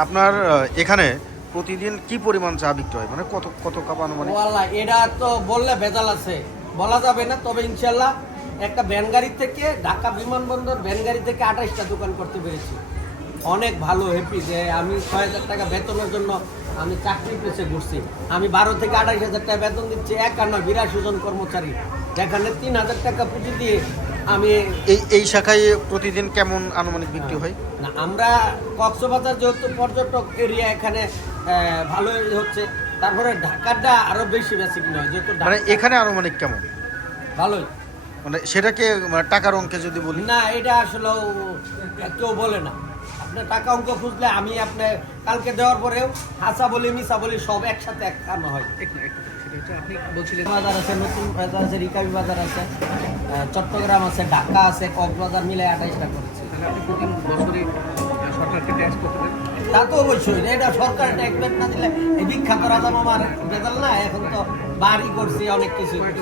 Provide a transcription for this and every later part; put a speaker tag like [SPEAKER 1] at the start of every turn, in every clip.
[SPEAKER 1] আপনার এখানে প্রতিদিন কি পরিমাণ চা বিক্রি হয়? মানে কত কত কাপ আনুমানিক?
[SPEAKER 2] ওয়াল্লাহ, এটা তো বললে ভেজাল আছে। বলা যাবে না, তবে ইনশাল্লাহ একটা ভ্যান গাড়ি থেকে ঢাকা বিমানবন্দর ভ্যান গাড়ি থেকে আঠাইশটা দোকান করতে পেরেছি। অনেক ভালো হ্যাপি যে আমি ছয় হাজার টাকা বেতনের জন্য আমি চাকরি পেছে ঘুরছি। আমি বারো থেকে আঠাইশ হাজার টাকা বেতন দিচ্ছি এক আর নয় বিরাশি জন কর্মচারী। যেখানে তিন হাজার টাকা পুঁজি দিয়ে আমি
[SPEAKER 1] এই এই শাখায় প্রতিদিন কেমন আনুমানিক বিক্রি হয়?
[SPEAKER 2] না আমরা কক্সবাজার যেহেতু পর্যটক এরিয়া এখানে ভালোই হচ্ছে তারপরে ঢাকাটা আরও বেশি বেশি কিনা হয় যেহেতু
[SPEAKER 1] মানে এখানে আনুমানিক কেমন?
[SPEAKER 2] ভালোই।
[SPEAKER 1] মানে সেটাকে মানে টাকার অঙ্কে যদি বলি।
[SPEAKER 2] না এটা আসলে কেউ বলে না। আপনার টাকা অঙ্ক খুঁজলে আমি আপনি কালকে দেওয়ার পরেও হাসা বলি মিসা বলি সব একসাথে এক হয়।
[SPEAKER 3] আপনি বলছিলেন।
[SPEAKER 2] বাজার আছে নতুন বাজার আছে রিকাবি বাজার আছে। চট্টগ্রাম আছে ঢাকা আছে কক্সবাজার মিলে আঠাইশটা করেছি। তা তো অবশ্যই এটা সরকার ট্যাক্স না দিলে এই বিখ্যাত রাজা মামার বেদাল না এখন তো বাড়ি করছি অনেক কিছু?
[SPEAKER 3] মানে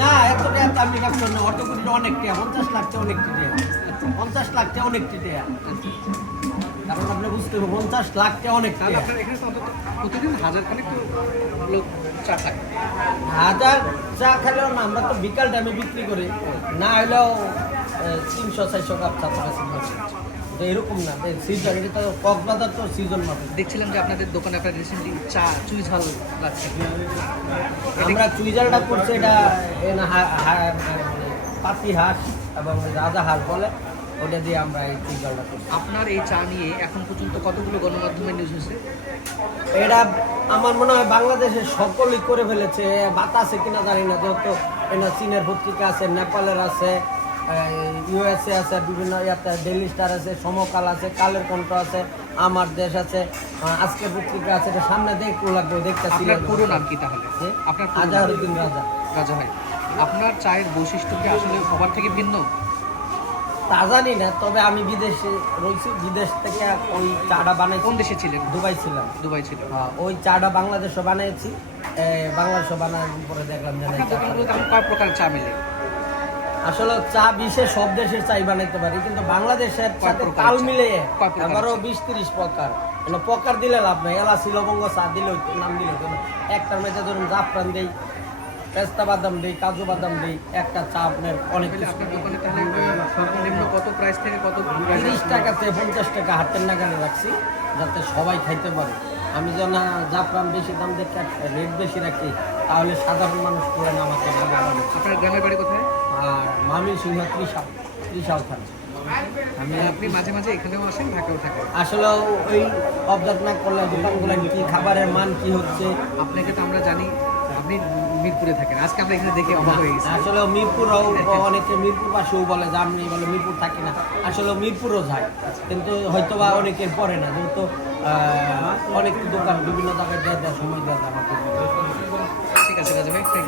[SPEAKER 2] না এত টাকা। তো আমি ব্যবসা না অটো কোটি অনেক টাকা পঞ্চাশ লাখ টাকা অনেক টাকা পঞ্চাশ লাখ টাকা অনেক টাকা কারণ আপনি বুঝতে হবে পঞ্চাশ অনেক
[SPEAKER 3] প্রতিদিন হাজার খানিক লোক চা খায়।
[SPEAKER 2] হাজার চা খেলেও না আমরা তো বিকাল টাইমে বিক্রি করি। না হলেও তিনশো চারশো কাপ চা তো তো এরকম না সিজন এটা তো কক্সবাজার তো সিজন মাত্র
[SPEAKER 3] দেখছিলাম যে আপনাদের দোকানে আপনার রিসেন্টলি চা চুই ঝাল লাগছে।
[SPEAKER 2] আমরা চুইজালটা করছি এটা এ না হা- হা- পাতি হাঁস এবং রাজা হাঁস বলে। ওটা দিয়ে আমরা এই চুইজালটা করছি।
[SPEAKER 3] আপনার এই চা নিয়ে এখন পর্যন্ত কতগুলো গণমাধ্যমে নিউজ হয়েছে?
[SPEAKER 2] এটা আমার মনে হয় বাংলাদেশের সকলেই করে ফেলেছে বাতাসে কিনা জানি না যেহেতু এটা চীনের পত্রিকা আছে নেপালের আছে ইউএসএ আছে বিভিন্ন ইয়াতে ডেইলি স্টার আছে সমকাল আছে কালের কণ্ঠ আছে আমার দেশ আছে আহ, আজকের পত্রিকা আছে এটা সামনে দেখতে লাগবে দেখতেছি
[SPEAKER 3] পুরো নাম কি তাহলে? আপনার নাম?
[SPEAKER 2] রাজা।
[SPEAKER 3] রাজা ভাই আপনার চায়ের বৈশিষ্ট্য কি আসলে সবার থেকে ভিন্ন?
[SPEAKER 2] তা জানি না তবে আমি বিদেশে রয়েছি বিদেশ থেকে ওই চাটা বানাইছি।
[SPEAKER 3] কোন দেশে ছিলেন?
[SPEAKER 2] দুবাই ছিলাম।
[SPEAKER 3] দুবাই ছিল
[SPEAKER 2] হ্যাঁ, ওই চাটা বাংলাদেশও বানিয়েছি এ, বাংলাদেশও বানানোর পরে দেখলাম যে
[SPEAKER 3] কয় প্রকার চা মিলে?
[SPEAKER 2] আসলে চা বিশেষ সব দেশের চাই বানাইতে পারি কিন্তু বাংলাদেশের সাথে তাল মিলে আবারও বিশ তিরিশ প্রকার। মানে প্রকার দিলে লাভ নাই এলাচি লবঙ্গ চা দিলে নাম দিলে। একটার মধ্যে ধরুন জাফরান দেই পেস্তা বাদাম দেই কাজু বাদাম দেই একটা চা আপনার অনেক
[SPEAKER 3] সর্বনিম্ন কত প্রাইস থেকে কত
[SPEAKER 2] তিরিশ টাকা থেকে পঞ্চাশ টাকা হাতের নাগালে রাখছি যাতে সবাই খাইতে পারে। আমি যেন জাফরান বেশি দাম দেখে রেট বেশি রাখি তাহলে সাধারণ মানুষ করে না আমাকে
[SPEAKER 3] আপনার গ্রামের বাড়ি কোথায়?
[SPEAKER 2] আর মামি সিংহ ত্রিশাল ত্রিশাল খান আমি
[SPEAKER 3] আপনি মাঝে মাঝে এখানেও আসেন ঢাকাও থাকেন।
[SPEAKER 2] আসলে ওই অবজার্ভ না করলে দোকানগুলো কি খাবারের মান কি হচ্ছে?
[SPEAKER 3] আপনাকে তো আমরা জানি আপনি মিরপুরে থাকেন। আজকে আমরা এখানে দেখে অবাক হয়ে গেছি।
[SPEAKER 2] আসলে মিরপুরও অনেকে মিরপুর পাশেও বলে যে আমি বলে মিরপুর থাকি না। আসলে মিরপুরও যায়। কিন্তু হয়তো বা অনেকের পরে না। যেহেতু আহ, অনেক দোকান বিভিন্ন জায়গায় দেওয়ার সময় দেওয়া আমাকে
[SPEAKER 3] ঠিক আছে রাজা ভাই.